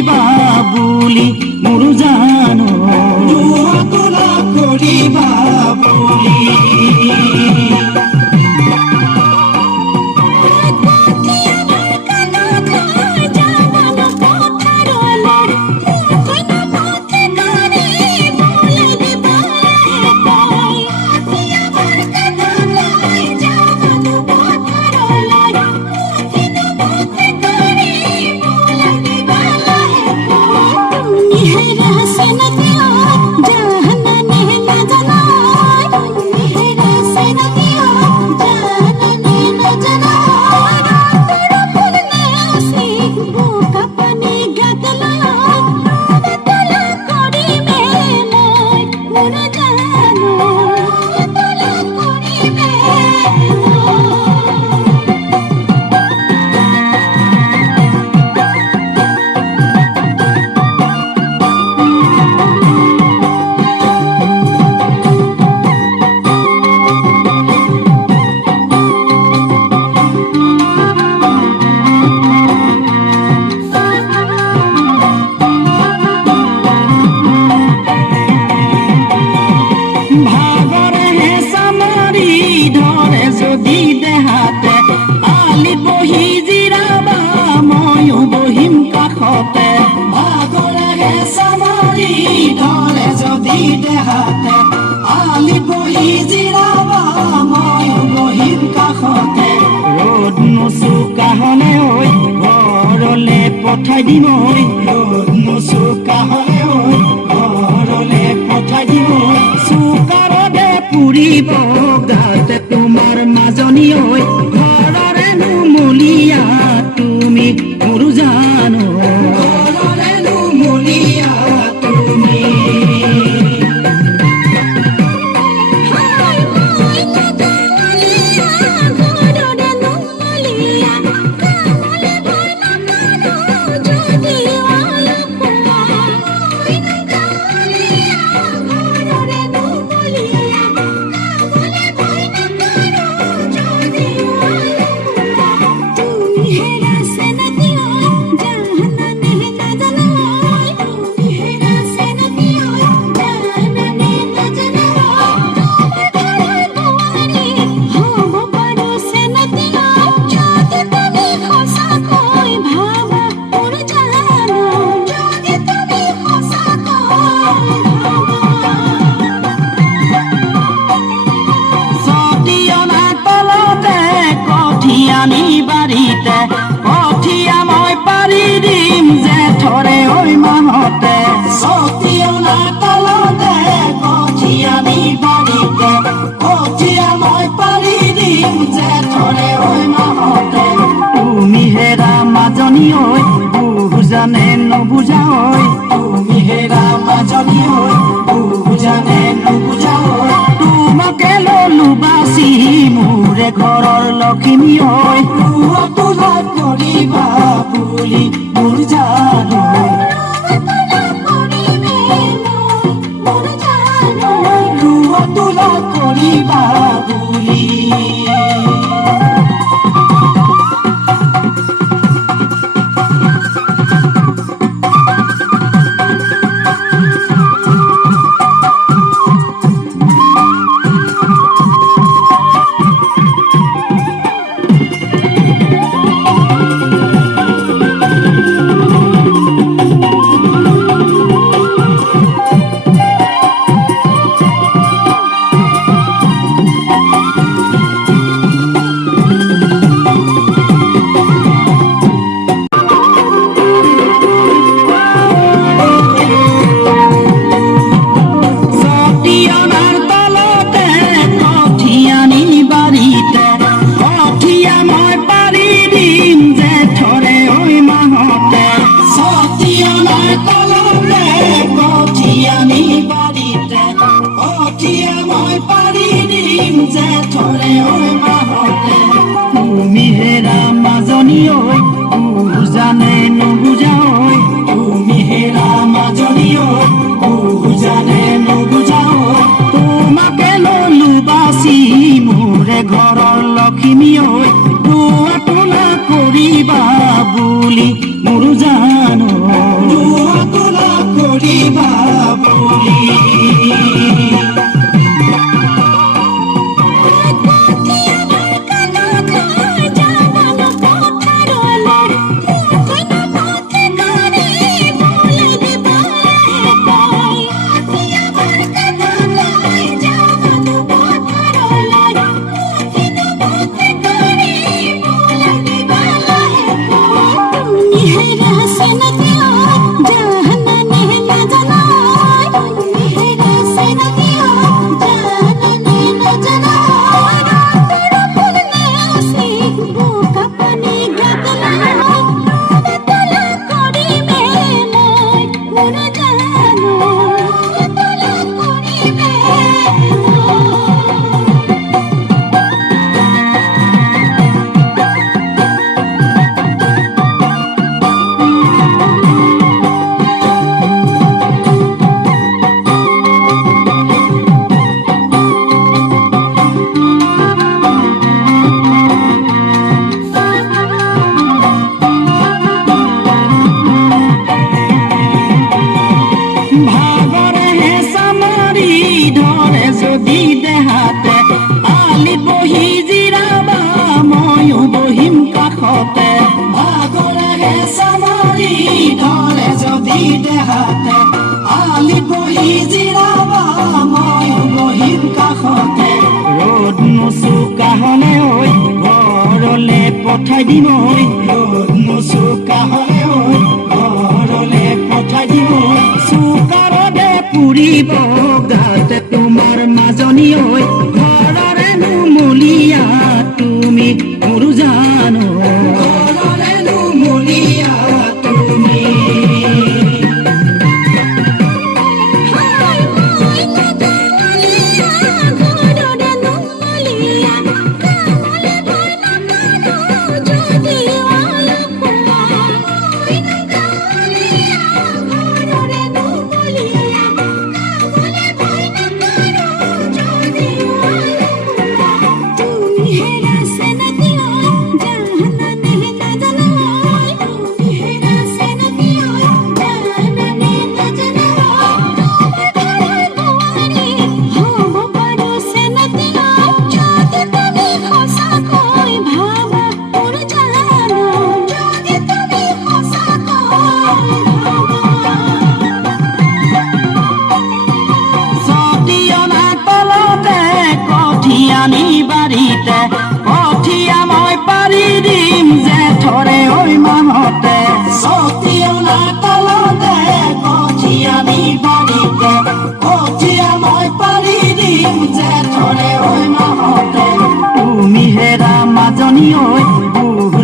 কৰিবা বুলি মোৰ জানো তোলা কৰিবা বুলি পঠাই দিম ঘৰলে পঠাই দিম চুকাৰতে পুৰিব গাতে তোমাৰ মাজনী ঐ ঘৰৰে নুমলীয়া তুমি মোৰ জানো ঘৰৰে নুমলীয়া তুমি বুজানে নবুজা তুমি হেৰা মাজনী বুজানে নবুজা তোমাকে ললো বাচি মোৰে ঘৰৰ লখিমী তোলা কৰিবা বুলি মোৰ জানো তোলা কৰিবা বুলি পঠাই দিম চোকা হলে ঘৰলে পঠাই দিম চোকাৰতে পুৰিব গাতে তোমাৰ মাজনী ঐ ঘৰৰে নুমলীয়া তুমি মোৰ জানো ঘৰৰে নুমলীয়া তুমি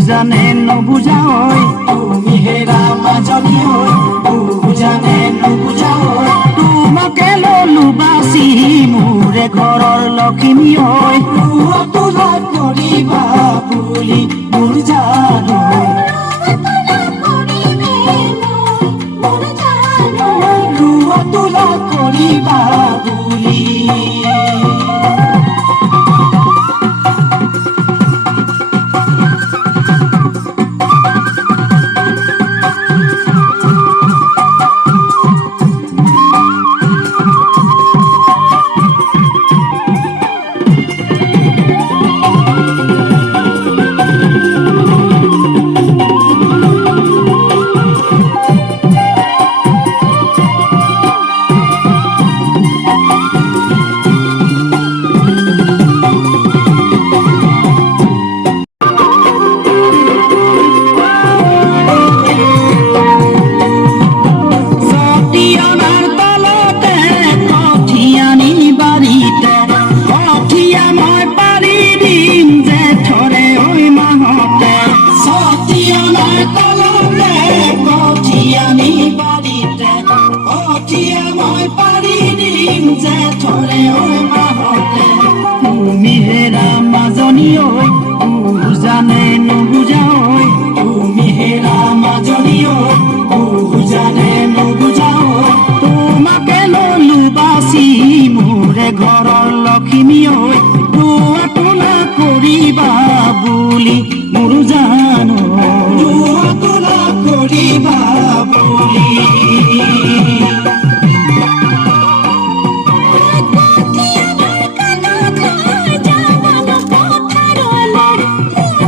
বুজানে নুবুজা তুমি হেৰা মাজনী বুজানে নুবুজা তোমাকে ললো বাচি মোৰে ঘৰৰ লখিমী তোলা কৰিবা বুলি মোৰ জানো তোলা কৰিবা বুলি তুমি হেৰা মাজনী বুজানে নুবুজা তুমি হেৰা মাজনী বুজানে নুবুজা তোমাকে ললো বাচি মোৰে ঘৰৰ লখিমী তোলা কৰিবা বুলি মোৰ জানো তোলা কৰিবা বুলি